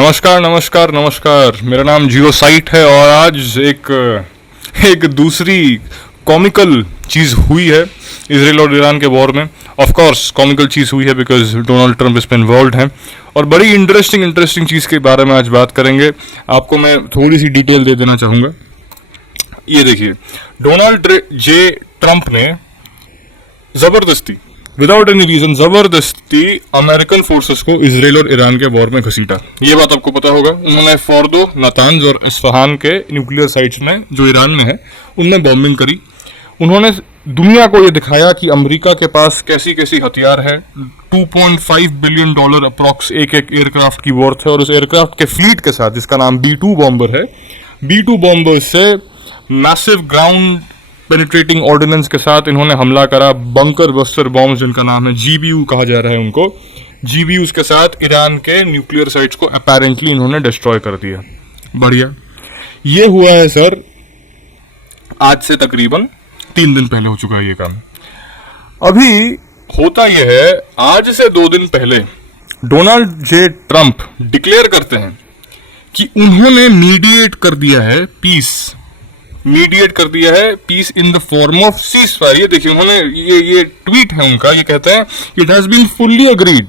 नमस्कार नमस्कार नमस्कार। मेरा नाम जियो साइट है और आज एक दूसरी कॉमिकल चीज़ हुई है इसराइल और ईरान के वॉर में। ऑफ कोर्स कॉमिकल चीज़ हुई है बिकॉज डोनाल्ड ट्रंप इसमें इन्वॉल्व हैं और बड़ी इंटरेस्टिंग चीज़ के बारे में आज बात करेंगे। आपको मैं थोड़ी सी डिटेल दे देना चाहूँगा। ये देखिए, डोनाल्ड जे ट्रंप ने ज़बरदस्ती विदाउट एनी रीजन जबरदस्ती अमेरिकन फोर्सेस को इसराइल और ईरान के वॉर में घसीटा। ये बात आपको पता होगा। उन्होंने फोर्दो, नातांज और इस्फहान के न्यूक्लियर साइट्स में जो ईरान में है उनमें बॉम्बिंग करी। उन्होंने दुनिया को ये दिखाया कि अमेरिका के पास कैसी कैसी हथियार है। $2.5 बिलियन अप्रॉक्स एक एयरक्राफ्ट की वर्थ है और उस एयरक्राफ्ट के फ्लीट के साथ जिसका नाम B-2 बॉम्बर है, B-2 बॉम्बर से मैसिव ग्राउंड पेनिट्रेटिंग ऑर्डिनेंस के साथ इन्होंने हमला करा। बंकर बस्टर बॉम्ब जिनका नाम है GBU कहा जा रहा है उनको, GBUs के साथ ईरान के न्यूक्लियर साइट्स को अपेरेंटली इन्होंने डिस्ट्रॉय कर दिया। बढ़िया। ये हुआ है सर आज से तकरीबन 3 दिन पहले हो चुका है ये काम। अभी होता यह है, आज से 2 दिन पहले डोनाल्ड जे ट्रंप डिक्लेयर करते हैं कि उन्होंने मीडिएट कर दिया है peace in the form of cease fire. ये देखिए, उन्होंने ये ट्वीट है उनका। ये कहते हैं it has been fully agreed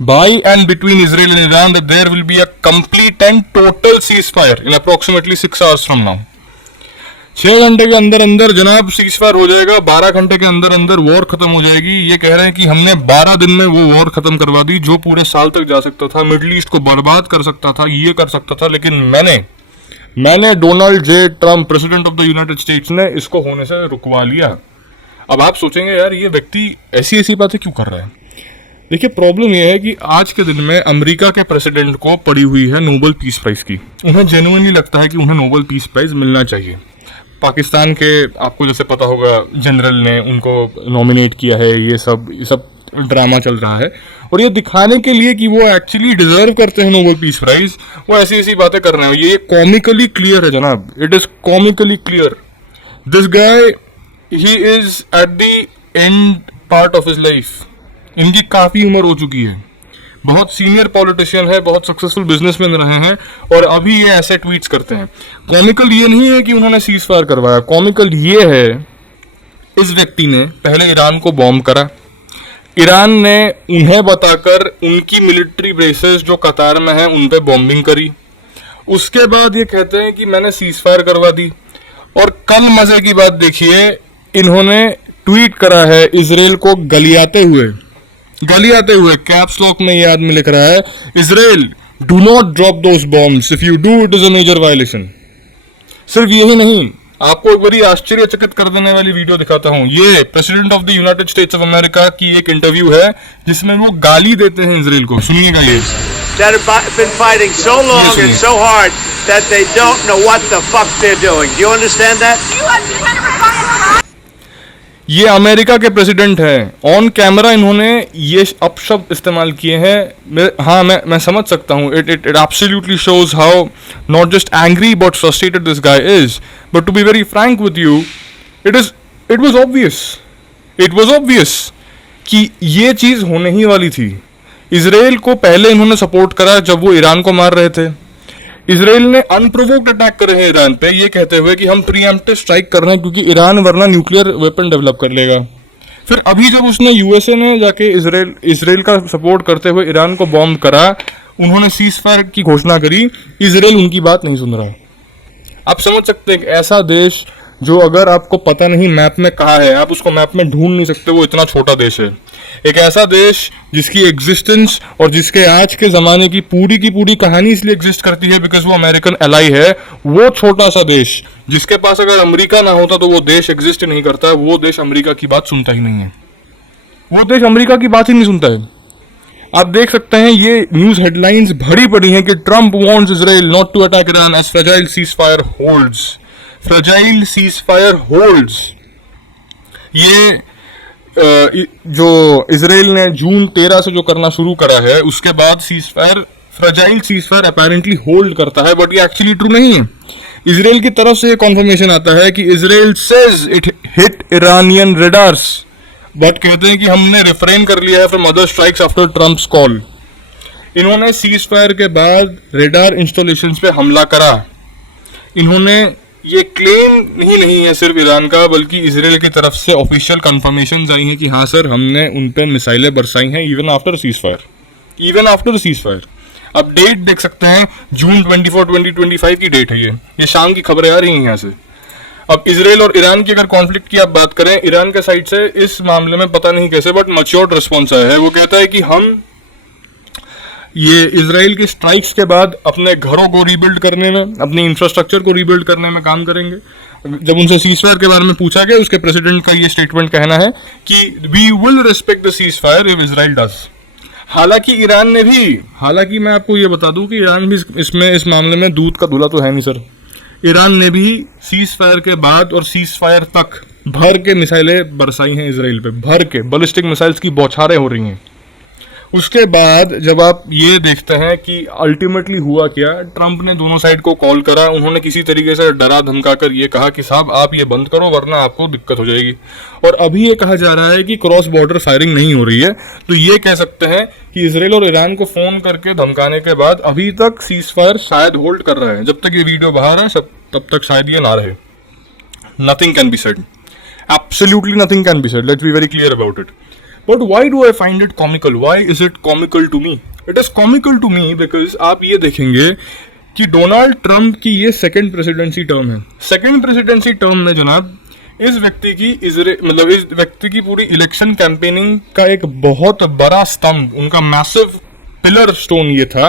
by and between Israel and Iran that there will be a complete and total cease fire in approximately 6 hours from now. 6 घंटे के अंदर अंदर जनाब सीज फायर हो जाएगा। 12 घंटे के अंदर अंदर वॉर खत्म हो जाएगी। ये कह रहे हैं कि हमने 12 दिन में वो वॉर खत्म करवा दी जो पूरे साल तक जा सकता था, मिडिल ईस्ट को बर्बाद कर सकता था, ये कर सकता था। लेकिन मैंने Donald J Trump, president of the United states ने इसको होने से रुकवा लिया। अब आप सोचेंगे यार ये व्यक्ति ऐसी बातें क्यों कर रहा है। देखिए, प्रॉब्लम यह है कि आज के दिन में अमेरिका के प्रेसिडेंट को पड़ी हुई है नोबेल पीस प्राइज की। उन्हें जेन्युइनली लगता है कि उन्हें नोबेल पीस प्राइज मिलना चाहिए। पाकिस्तान के आपको जैसे पता होगा जनरल ने उनको नॉमिनेट किया है। ये सब ड्रामा चल रहा है और ये दिखाने के लिए कि वो एक्चुअली डिजर्व करते हैं नोबेल पीस प्राइज, वो ऐसी बातें कर रहे हैं। ये कॉमिकली क्लियर है जनाब, it is comically clear. This guy he is at the end part of his life. इनकी काफी उम्र हो चुकी है, बहुत सीनियर पॉलिटिशियन है, बहुत सक्सेसफुल बिजनेसमैन रहे हैं और अभी ये ऐसे ट्वीट्स करते हैं। कॉमिकल ये नहीं है कि उन्होंने सीज फायर करवाया, कॉमिकल ये है इस व्यक्ति ने पहले ईरान को बॉम्ब करा। ईरान ने उन्हें बताकर उनकी मिलिट्री बेसेस जो कतार में है उन पे बॉम्बिंग करी। उसके बाद ये कहते हैं कि मैंने सीज फायर करवा दी। और कल मजे की बात देखिए, इन्होंने ट्वीट करा है इसराइल को गलियाते हुए कैप्स लॉक में ये आदमी लिख रहा है, Israel do not drop those bombs, if you do it is a major violation. सिर्फ यही नहीं, आपको एक बड़ी आश्चर्यचकित कर देने वाली वीडियो दिखाता हूं। ये president of the United states of America की एक इंटरव्यू है जिसमें वो गाली देते हैं इसराइल को। सुनिएगा ये। That have been fighting so long and so hard that they don't know what the fuck they're doing. Do you understand that? ये अमेरिका के प्रेसिडेंट हैं। ऑन कैमरा इन्होंने ये अपशब्द इस्तेमाल किए हैं। हाँ, मैं समझ सकता हूँ। It absolutely shows how not just angry but frustrated this guy is. But to be very frank with you, it was obvious कि ये चीज होने ही वाली थी। इसराइल को पहले इन्होंने सपोर्ट करा जब वो ईरान को मार रहे थे। इसराइल ने अनप्रोवोक्ड अटैक कर रहे हैं ईरान पे, ये कहते हुए कि हम प्रीएम्प्टिव स्ट्राइक कर रहे हैं क्योंकि ईरान वरना न्यूक्लियर वेपन डेवलप कर लेगा। फिर अभी जब उसने यूएसए ने जाके इसराइल का सपोर्ट करते हुए ईरान को बॉम्ब करा, उन्होंने सीज फायर की घोषणा करी, इसराइल उनकी बात नहीं सुन रहा। आप समझ सकते हैं ऐसा देश जो अगर आपको पता नहीं मैप में कहाँ है, आप उसको मैप में ढूंढ नहीं सकते, वो इतना छोटा देश है। एक ऐसा देश जिसकी एग्जिस्टेंस और जिसके आज के जमाने की पूरी कहानी इसलिए एग्जिस्ट करती है बिकॉज वो अमेरिकन एलाई है। वो छोटा सा देश जिसके पास अगर अमेरिका ना होता तो वो देश एग्जिस्ट नहीं करता। वो देश अमेरिका की बात सुनता ही नहीं है। वो देश अमेरिका की बात ही नहीं सुनता है। आप देख सकते हैं ये न्यूज हेडलाइंस भरी पड़ी हैं कि Trump wants Israel not to attack Iran as fragile cease fire holds. ये जो इसराइल ने जून 13 से जो करना शुरू करा है उसके बाद fragile cease fire apparently hold करता है, बट ये एक्चुअली ट्रू नहीं है। इसराइल की तरफ से ये कॉन्फर्मेशन आता है कि Israel says it hit Iranian radars, but कहते हैं कि हमने रिफ्रेन कर लिया है from other strikes after Trump's call. इन्होंने सीज फायर के बाद रेडार इंस्टॉलेशंस पे हमला करा। इन्होंने ये क्लेम ही नहीं है सिर्फ ईरान का, बल्कि इजराइल की तरफ से ऑफिशियल कंफर्मेशन आई हैं कि हाँ सर, हमने उन पे मिसाइलें बरसाई हैं इवन आफ्टर सीज फायर। अब डेट देख सकते हैं, जून 24, 2025 की डेट है ये शाम की खबरें आ रही हैं यहाँ से। अब इजराइल और ईरान की अगर कॉन्फ्लिक्ट की आप बात करें, ईरान के साइड से इस मामले में पता नहीं कैसे बट मैच्योर्ड रिस्पॉन्स आया है। वो कहता है कि हम ये इजराइल की स्ट्राइक्स के बाद अपने घरों को रीबिल्ड करने में, अपने इंफ्रास्ट्रक्चर को रीबिल्ड करने में काम करेंगे। जब उनसे सीज फायर के बारे में पूछा गया, उसके प्रेसिडेंट का ये स्टेटमेंट कहना है कि we will respect the cease fire if Israel does. हालांकि मैं आपको ये बता दूं कि ईरान भी इस मामले में दूध का दूल्हा तो है नहीं सर। ईरान ने भी सीज फायर के बाद और सीज फायर तक भर के मिसाइलें बरसाई हैं इसराइल पे, भर के बैलिस्टिक मिसाइल्स की बौछारें हो रही हैं। उसके बाद जब आप ये देखते हैं कि अल्टीमेटली हुआ क्या, ट्रंप ने दोनों साइड को कॉल करा। उन्होंने किसी तरीके से डरा धमका कर ये कहा कि साहब आप ये बंद करो वरना आपको दिक्कत हो जाएगी। और अभी ये कहा जा रहा है कि क्रॉस बॉर्डर फायरिंग नहीं हो रही है, तो ये कह सकते हैं कि इजराइल और ईरान को फोन करके धमकाने के बाद अभी तक सीज फायर शायद होल्ड कर रहा है। जब तक ये वीडियो बाहर है तब तक शायद ये ना रहे। Nothing can be said, absolutely nothing can be said, let's be very clear about it. But why do I find it comical? Why is it comical to me? It is comical to me because आप ये देखेंगे कि Donald Trump की ये second presidency term है। Second presidency term में जनाब इस व्यक्ति की पूरी इलेक्शन कैंपेनिंग का एक बहुत बड़ा स्तंभ, उनका मैसिव पिलर स्टोन ये था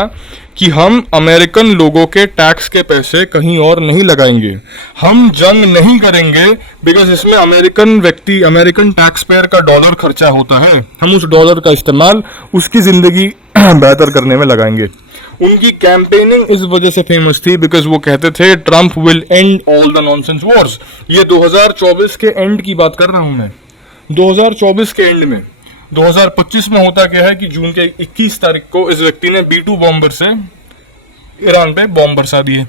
कि हम अमेरिकन लोगों के टैक्स के पैसे कहीं और नहीं लगाएंगे, हम जंग नहीं करेंगे बिकॉज इसमें अमेरिकन टैक्स पेयर का डॉलर खर्चा होता है, हम उस डॉलर का इस्तेमाल उसकी जिंदगी बेहतर करने में लगाएंगे। उनकी कैंपेनिंग इस वजह से फेमस थी बिकॉज वो कहते थे Trump will and all the nonsense Wars. ये 2024 के एंड की बात कर रहा हूं मैं, 2024 के एंड में। 2025 में होता क्या है कि जून के 21 तारीख को इस व्यक्ति ने B-2 बॉम्बर से ईरान पे बॉम्ब बरसा दिए।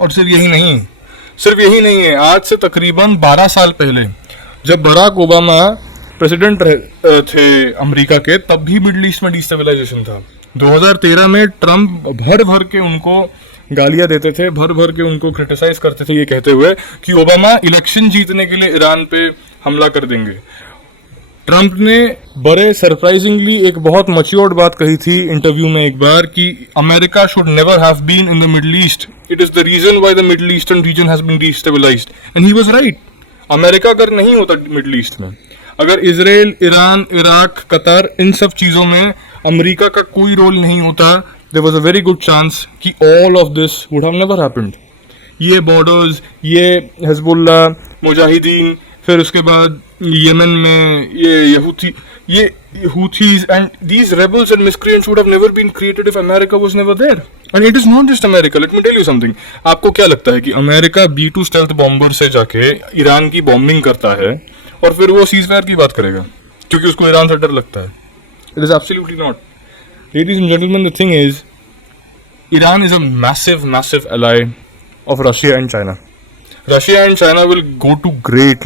और सिर्फ यही नहीं है, आज से तकरीबन 12 साल पहले जब बराक ओबामा प्रेसिडेंट थे अमेरिका के, तब भी मिडिल ईस्ट में डिस्टेबलाइजेशन था। 2013 में ट्रंप भर के उनको गालियां देते थे, भर के उनको क्रिटिसाइज करते थे, ये कहते हुए कि ओबामा इलेक्शन जीतने के लिए ईरान पे हमला कर देंगे। ट्रंप ने बड़े सरप्राइजिंगली एक बहुत मैच्योर्ड बात कही थी इंटरव्यू में एक बार कि America should never have been in the Middle East, it is the reason why the Middle Eastern region has been destabilised, and he was right. America अगर नहीं होता मिडिल ईस्ट में, अगर इजराइल, ईरान, इराक, कतर, इन सब चीजों में America का कोई रोल नहीं होता, there was a very good chance कि all of this would have never happened. ये बॉर्डर्स, ये हिजबुल्लाह मुजाहिदीन, फिर उसके बाद यमन में ये Houthis and these rebels and miscreants would have never been created if America was never there. And it is not just America. Let me tell you something. आपको क्या लगता है कि अमेरिका B-2 स्टेल्थ बॉम्बर से जाके Iran की bombing करता है और फिर वो सीज फायर की बात करेगा क्योंकि उसको ईरान से डर लगता है? It is absolutely not. Ladies and gentlemen, the thing is, Iran is a massive ally of Russia and China. Russia and China will go to great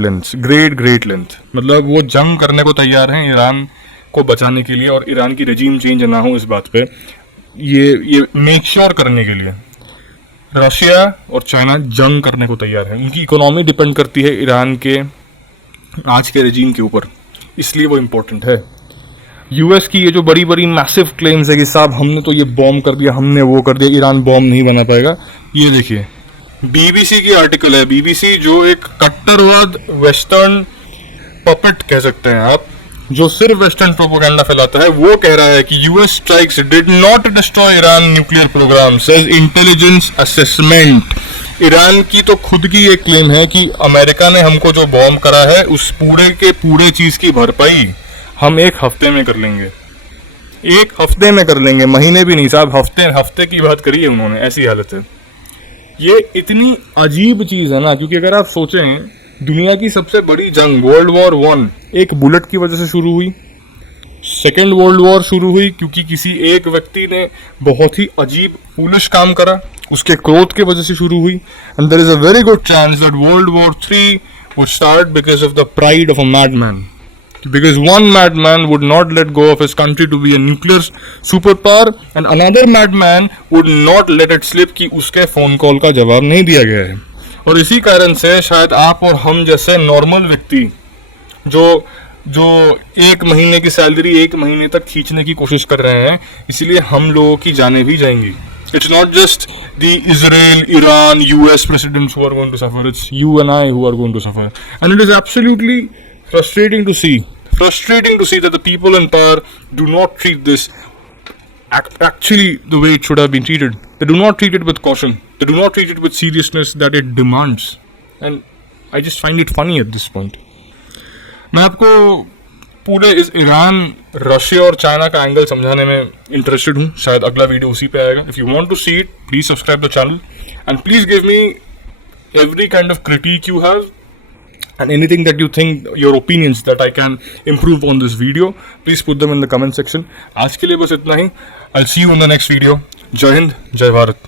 length, मतलब वो जंग करने को तैयार हैं ईरान को बचाने के लिए और ईरान की रेजीम चेंज ना हो इस बात पे ये मेक श्योर करने के लिए रशिया और चाइना जंग करने को तैयार है। उनकी इकोनॉमी डिपेंड करती है ईरान के आज के रेजीम के ऊपर, इसलिए वो इम्पोर्टेंट है। यूएस की ये जो बड़ी मैसिव क्लेम्स है कि साहब हमने तो ये बॉम्ब कर दिया, हमने वो कर दिया, ईरान बॉम्ब नहीं बना पाएगा, ये देखिए बीबीसी की आर्टिकल है। बीबीसी जो एक कट्टरवाद वेस्टर्न पपेट कह सकते हैं आप, जो सिर्फ वेस्टर्न प्रोपेगेंडा फैलाता है, वो कह रहा है कि US strikes did not destroy Iran nuclear program says intelligence assessment. Iran की तो खुद की एक क्लेम है कि अमेरिका ने हमको जो बॉम्ब करा है उस पूरे चीज की भरपाई हम एक हफ्ते में कर लेंगे, महीने भी नहीं साहब, हफ्ते की बात करी है उन्होंने, ऐसी हालत है। ये इतनी अजीब चीज है ना, क्योंकि अगर आप सोचें दुनिया की सबसे बड़ी जंग वर्ल्ड वॉर 1 एक बुलेट की वजह से शुरू हुई, सेकेंड वर्ल्ड वॉर शुरू हुई क्योंकि किसी एक व्यक्ति ने बहुत ही अजीब फूलिश काम करा, उसके क्रोध की वजह से शुरू हुई, and there is a very good chance that world war 3 would start because of the pride of a madman. Because one madman would not let go of his country to be a nuclear superpower and another madman would not let it slip कि उसके phone call का जवाब नहीं दिया गया है। और इसी कारण से शायद आप और हम जैसे नॉर्मल व्यक्ति जो एक महीने की सैलरी एक महीने तक खींचने की कोशिश कर रहे हैं, इसीलिए हम लोगों की जानें भी जाएंगी। It's not just the Israel, Iran, US presidents who are going to suffer. It's you and I who are going to suffer. And it is absolutely frustrating to see that the people in power do not treat this actually the way it should have been treated. They do not treat it with caution. They do not treat it with seriousness that it demands. And I just find it funny at this point. मैं आपको पूरे इस Iran, Russia और China का angle समझाने में interested हूँ। शायद अगला वीडियो उसी पे आएगा। If you want to see it, please subscribe the channel and please give me every kind of critic you have and anything that you think, your opinions that I can improve on this video, please put them in the comment section. आज के लिए बस इतना ही। I'll see you in the next video. जय हिंद, जय भारत।